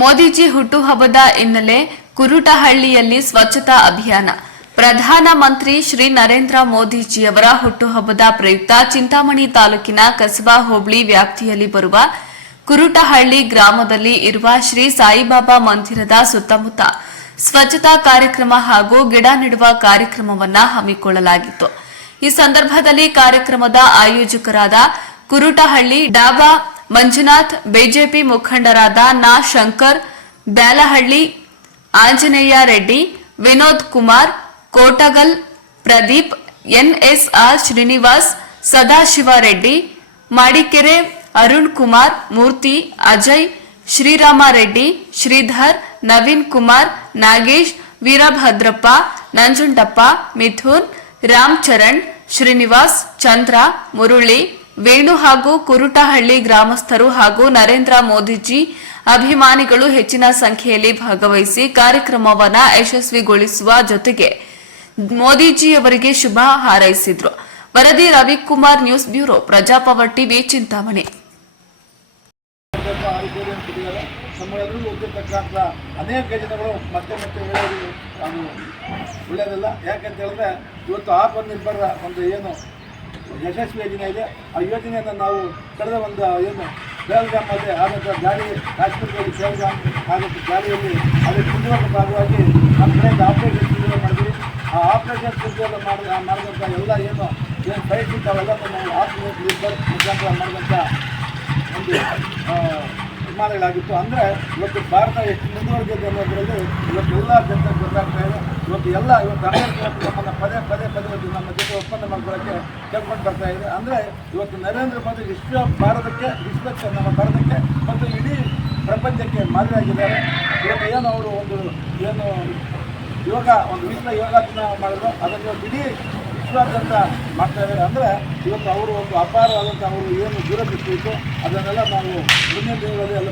ಮೋದಿಜಿ ಹುಟ್ಟುಹಬ್ಬದ ಹಿನ್ನೆಲೆ ಕುರುಟಹಳ್ಳಿಯಲ್ಲಿ ಸ್ವಚ್ಛತಾ ಅಭಿಯಾನ. ಪ್ರಧಾನಮಂತ್ರಿ ಶ್ರೀ ನರೇಂದ್ರ ಮೋದಿಜಿಯವರ ಹುಟ್ಟುಹಬ್ಬದ ಪ್ರಯುಕ್ತ ಚಿಂತಾಮಣಿ ತಾಲೂಕಿನ ಕಸಬಾ ಹೋಬಳಿ ವ್ಯಾಪ್ತಿಯಲ್ಲಿ ಬರುವ ಕುರುಟಹಳ್ಳಿ ಗ್ರಾಮದಲ್ಲಿ ಇರುವ ಶ್ರೀ ಸಾಯಿಬಾಬಾ ಮಂದಿರದ ಸುತ್ತಮುತ್ತ ಸ್ವಚ್ಛತಾ ಕಾರ್ಯಕ್ರಮ ಹಾಗೂ ಗಿಡ ನೆಡುವ ಕಾರ್ಯಕ್ರಮವನ್ನು ಹಮ್ಮಿಕೊಳ್ಳಲಾಗಿತ್ತು. ಈ ಸಂದರ್ಭದಲ್ಲಿ ಕಾರ್ಯಕ್ರಮದ ಆಯೋಜಕರಾದ ಕುರುಟಹಳ್ಳಿ ಡಾಬಾ ಮಂಜುನಾಥ್, ಬಿಜೆಪಿ ಮುಖಂಡರಾದ ನಾ ಶಂಕರ್, ಬ್ಯಾಲಹಳ್ಳಿ ಆಂಜನೇಯ ರೆಡ್ಡಿ, ವಿನೋದ್ ಕುಮಾರ್, ಕೋಟಗಲ್ ಪ್ರದೀಪ್, ಎನ್ಎಸ್ಆರ್ ಶ್ರೀನಿವಾಸ್, ಸದಾಶಿವ ರೆಡ್ಡಿ, ಮಾಡಿಕೆರೆ ಅರುಣ್ ಕುಮಾರ್, ಮೂರ್ತಿ ಅಜಯ್ ಶ್ರೀರಾಮರೆಡ್ಡಿ ಶ್ರೀಧರ್, ನವೀನ್ ಕುಮಾರ್, ನಾಗೇಶ್ ವೀರಭದ್ರಪ್ಪ ನಂಜುಂಡಪ್ಪ, ಮಿಥುನ್, ರಾಮ್ ಚರಣ್, ಶ್ರೀನಿವಾಸ್, ಚಂದ್ರ, ಮುರುಳಿ ವೇಣು ಹಾಗೂ ಕುರುಟಹಳ್ಳಿ ಗ್ರಾಮಸ್ಥರು ಹಾಗೂ ನರೇಂದ್ರ ಮೋದಿಜಿ ಅಭಿಮಾನಿಗಳು ಹೆಚ್ಚಿನ ಸಂಖ್ಯೆಯಲ್ಲಿ ಭಾಗವಹಿಸಿ ಕಾರ್ಯಕ್ರಮವನ್ನು ಯಶಸ್ವಿಗೊಳಿಸುವ ಜೊತೆಗೆ ಮೋದಿಜಿಯವರಿಗೆ ಶುಭ ಹಾರೈಸಿದ್ರು. ವರದಿ Ravikumar news bureau Praja Power TV Chintamani. ಅನೇಕ ಜನಗಳು ಮತ್ತೆ ಮತ್ತೆ ಒಳ್ಳೆಯದಲ್ಲ ಯಾಕಂತ ಹೇಳಿದ್ರೆ ಇವತ್ತು ಆತ್ಮನಿರ್ಭರ ಒಂದು ಏನು ಯಶಸ್ವಿ ಯೋಜನೆ ಇದೆ. ಆ ಯೋಜನೆಯನ್ನು ನಾವು ಕಳೆದ ಒಂದು, ಏನು ಬೇಲ್ಗಾಮ್ ಅಲ್ಲಿ ಆದಂಥ ಗಾಳಿ ಕಾಶ್ಮೀರದಲ್ಲಿ ಬೇಲ್ಗಾಮ್ ಆದಂಥ ಗಾಳಿಯಲ್ಲಿ ಅಲ್ಲಿ ಮುಂದುವರೆದ ಭಾಗವಾಗಿ ನಮ್ಮ ಕಡೆಯಿಂದ ಆಪರೇಷನ್ ಶುರು ಮಾಡಿದ್ವಿ. ಆ ಆಪರೇಷನ್ ಶುರು ಮಾಡಿದ ಮಾಡಿದಂಥ ಎಲ್ಲ, ಏನು ಏನು ಸೈಟ್ ಇದ್ದಾವೆಲ್ಲ ನಾವು ಆಪರೇಷನ್ ಮುಖಾಂತರ ಮಾಡಿದಂಥ ಒಂದು ನಿರ್ಮಾಣಗಳಾಗಿತ್ತು. ಅಂದರೆ ಇವತ್ತು ಭಾರತ ಎಷ್ಟು ಮುಂದುವರೆದಿದೆ ಅನ್ನೋದರಲ್ಲಿ ಇವತ್ತು ಎಲ್ಲ ಜನತೆ ಗೊತ್ತಾಗ್ತಾ ಇದೆ. ಇವತ್ತು ಎಲ್ಲ, ಇವತ್ತು ಕರ್ನಾಟಕ ನಮ್ಮನ್ನು ಪದೇ ಪದೇ ಪದೇ ಇವತ್ತು ನಮ್ಮ ಜೊತೆ ಒಪ್ಪಂದ ಮಾಡ್ಕೊಳ್ಳೋಕ್ಕೆ ಕೇಳ್ಕೊಂಡು ಬರ್ತಾ ಇದೆ. ಅಂದರೆ ಇವತ್ತು ನರೇಂದ್ರ ಮೋದಿ ವಿಶ್ವ ಭಾರತಕ್ಕೆ, ವಿಶ್ವಕ್ಕೆ, ನಮ್ಮ ಭಾರತಕ್ಕೆ ಮತ್ತು ಇಡೀ ಪ್ರಪಂಚಕ್ಕೆ ಮಾದರಿಯಾಗಿದ್ದಾರೆ. ಇವತ್ತು ಏನು ಅವರು ಒಂದು, ಏನು ಯೋಗ, ಒಂದು ವಿಶ್ವ ಯೋಗ ದಿನ ಮಾಡಿದ್ರು. ಅದನ್ನು ಇಡೀ ವಿಶ್ವಾದ್ಯಂತ ಮಾಡ್ತಾ ಇದ್ದಾರೆ. ಅಂದರೆ ಇವತ್ತು ಅವರು ಒಂದು ಅಪಾರವಾದಂಥ ಅವರು ಏನು ದೂರ ಬಿಟ್ಟಿತ್ತು ಅದನ್ನೆಲ್ಲ ನಾವು ಮುಂದಿನ ದಿನಗಳಲ್ಲಿ ಎಲ್ಲ